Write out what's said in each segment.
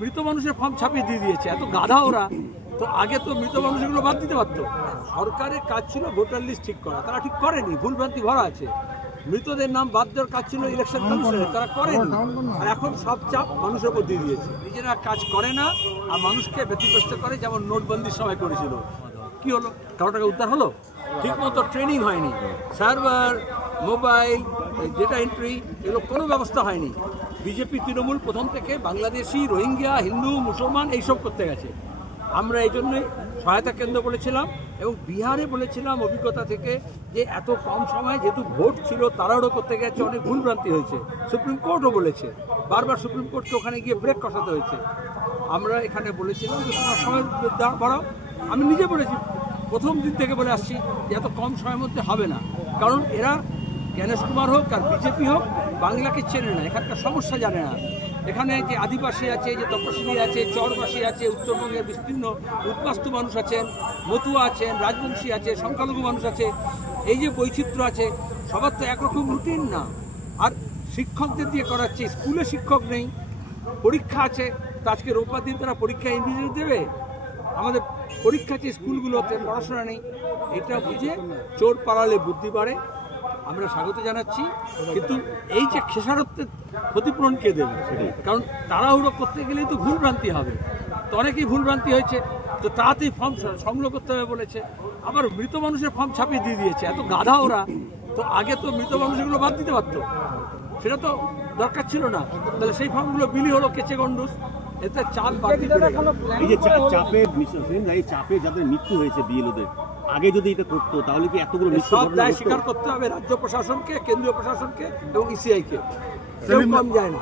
মৃত মানুষের ফর্ম ছাপিয়ে দিয়ে দিয়েছে, এত গাধা ওরা। তো আগে তো মৃত মানুষগুলো বাদ দিতে পারতো। সরকারের কাজ ছিল ভোটার লিস্ট ঠিক করা, তারা ঠিক করেনি, ভুলভ্রান্তি ভরা আছে। মৃতদের নাম বাদ দেওয়ার কাজ ছিল ইলেকশন কমিশনের, তারা করেনি। আর এখন সব চাপ মানুষের উপর দিয়ে দিয়েছে, নিজেরা কাজ করে না আর মানুষকে ব্যতিব্যস্ত করে, যেমন নোটবন্দির সময় করেছিল। কি হলো? কারো টাকা উদ্ধার হলো? ঠিক মতো ট্রেনিং হয়নি, সার্ভার, মোবাইল, ডেটা এন্ট্রি, এগুলো কোনো ব্যবস্থা হয়নি। বিজেপি তৃণমূল প্রথম থেকে বাংলাদেশি, রোহিঙ্গা, হিন্দু, মুসলমান এইসব করতে গেছে। আমরা এই জন্যই সহায়তা কেন্দ্র বলেছিলাম এবং বিহারে বলেছিলাম অভিজ্ঞতা থেকে যে এত কম সময়ে যেহেতু ভোট ছিল তাড়াহুড়ো করতে গেছে, অনেক ভুলভ্রান্তি হয়েছে। সুপ্রিম কোর্টও বলেছে, বারবার সুপ্রিম কোর্টকে ওখানে গিয়ে ব্রেক কষাতে হয়েছে। আমরা এখানে বলেছিলাম যে তোমার সময় বাড়াও। আমি নিজে বলেছি, প্রথম দিন থেকে বলে আসছি যে এত কম সময়ের মধ্যে হবে না, কারণ এরা জ্ঞানেশ কুমার হোক আর বিজেপি হোক বাংলাকে চেনে না, এখানকার সমস্যা জানে না। এখানে যে আদিবাসী আছে, যে তপশিলি আছে, চরবাসী আছে, উত্তরবঙ্গের বিস্তীর্ণ উদ্বাস্তু মানুষ আছেন, মতুয়া আছেন, রাজবংশী আছে, সংখ্যালঘু মানুষ আছে, এই যে বৈচিত্র্য আছে, সবার তো একরকম রুটিন না। আর শিক্ষকদের দিয়ে করাচ্ছে, স্কুলে শিক্ষক নেই, পরীক্ষা আছে, তো আজকে রোববার দিন তারা পরীক্ষা ইংরেজিতে দেবে। আমাদের পরীক্ষা আছে স্কুলগুলোতে, পড়াশোনা নেই। এটা বুঝে চোর পালালে বুদ্ধি বাড়ে, আমরা স্বাগত জানাচ্ছি। কিন্তু এই যে খেসারতের ক্ষতিপূরণ কে দেবে? কারণ তাড়াহুড়ো করতে গেলেই তো ভুলভ্রান্তি হবে, তো অনেকেই ভুলভ্রান্তি হয়েছে, তো তাড়াতাড়ি ফর্ম সংগ্রহ করতে হবে বলেছে। আবার মৃত মানুষের ফর্ম ছাপিয়ে দিয়ে দিয়েছে, এত গাধা ওরা। তো আগে তো মৃত মানুষগুলো বাদ দিতে পারতো, সেটা তো দরকার ছিল না। তাহলে সেই ফর্মগুলো বিলি হলো কেচে গন্ডুস, এতে চাল বাকি পড়ে গেল। এই যে চাপে যাদের মৃত্যু হয়েছে বিএলওদের, আগে যদি এটা করতো তাহলে কি এতগুলো সব দায় স্বীকার করতে হবে রাজ্য প্রশাসনকে, কেন্দ্রীয় প্রশাসনকে এবং ইসিআইকে। কেউ কম যায় না,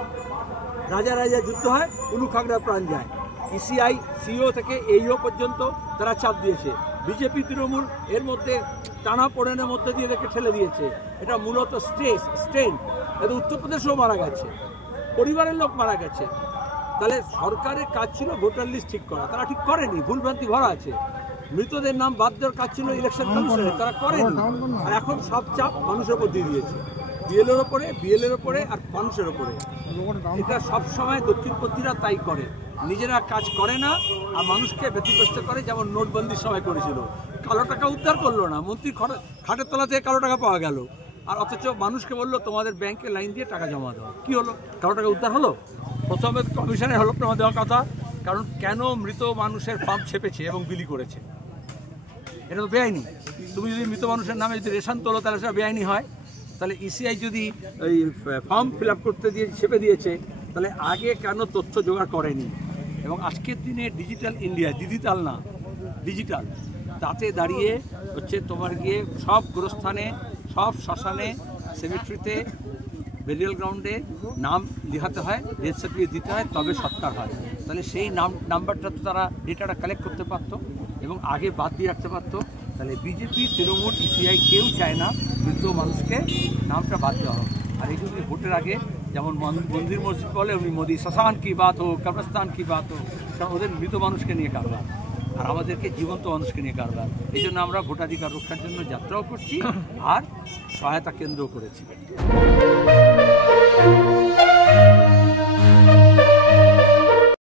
রাজা রাজা যুদ্ধ হয়, উলু খাগড়া প্রাণ যায়। ইসিআই সিও থেকে এইও পর্যন্ত তারা চাপ দিয়েছে। বিজেপি তৃণমূল এর মধ্যে টানা পোড়েনের মধ্যে দিয়ে এদেরকে ঠেলে দিয়েছে। এটা মূলত স্ট্রেন। এতে উত্তরপ্রদেশেও মারা গেছে, পরিবারের লোক মারা গেছে। তাহলে সরকারের কাজ ছিল ভোটার লিস্ট ঠিক করা, তারা ঠিক করেনি, ভুলভ্রান্তি ভরা আছে। মৃতদের নাম বাদ দেওয়ার কাজ ছিল ইলেকশন কমিশনের, তারা করেনি। আর এখন সব চাপ মানুষের উপর দিয়ে দিয়েছে, বিএলএর ওপরে আর মানুষের ওপরে। এটা সবসময় দক্ষিণপন্থীরা তাই করে, নিজেরা কাজ করে না আর মানুষকে ব্যতিব্যস্ত করে, যেমন নোটবন্দির সময় করেছিল। কালো টাকা উদ্ধার করলো না, মন্ত্রী খাটের তলা থেকে কালো টাকা পাওয়া গেল, আর অথচ মানুষকে বললো তোমাদের ব্যাংকে লাইন দিয়ে টাকা জমা দাও। কি হলো? কালো টাকা উদ্ধার হলো? প্রথমে কমিশনের হলফনামা দেওয়া কথা, কারণ কেন মৃত মানুষের ফর্ম ছেপেছে এবং বিলি করেছে, এটা তো বেআইনি। তুমি যদি মৃত মানুষের নামে যদি রেশন তোলো তাহলে সেটা বেআইনি হয়। তাহলে ইসিআই যদি ওই ফর্ম ফিল আপ করতে দিয়ে ছেপে দিয়েছে, তাহলে আগে কেন তথ্য জোগাড় করেনি? এবং আজকের দিনে ডিজিটাল ইন্ডিয়া, ডিজিটাল না ডিজিটাল, তাতে দাঁড়িয়ে হচ্ছে তোমার গিয়ে সব গোরস্থানে, সব শ্মশানে, সেমেট্রিতে, বেরিয়াল গ্রাউন্ডে নাম লেখাতে হয়, ডেথ সার্টিফিকেট দিতে হয়, তবে সৎকার হয়। তাহলে সেই নাম্বারটা তো তারা ডেটাটা কালেক্ট করতে পারতো এবং আগে বাদ দিয়ে রাখতে পারতো। তাহলে বিজেপি, তৃণমূল, ইসিআই কেউ চায় না মৃত মানুষকে নামটা বাদ দেওয়া হোক। আর এই জন্য ভোটের আগে যেমন মন্দির মসজিদ বলে, উনি মোদি শ্মশান কি বাত হোক, কবরস্থান কি বাত হোক, কারণ ওদের মৃত মানুষকে নিয়ে কারবার, আর আমাদেরকে জীবন্ত মানুষকে নিয়ে কারবার। এই জন্য আমরা ভোটাধিকার রক্ষার জন্য যাত্রাও করছি আর সহায়তা কেন্দ্রও করেছি।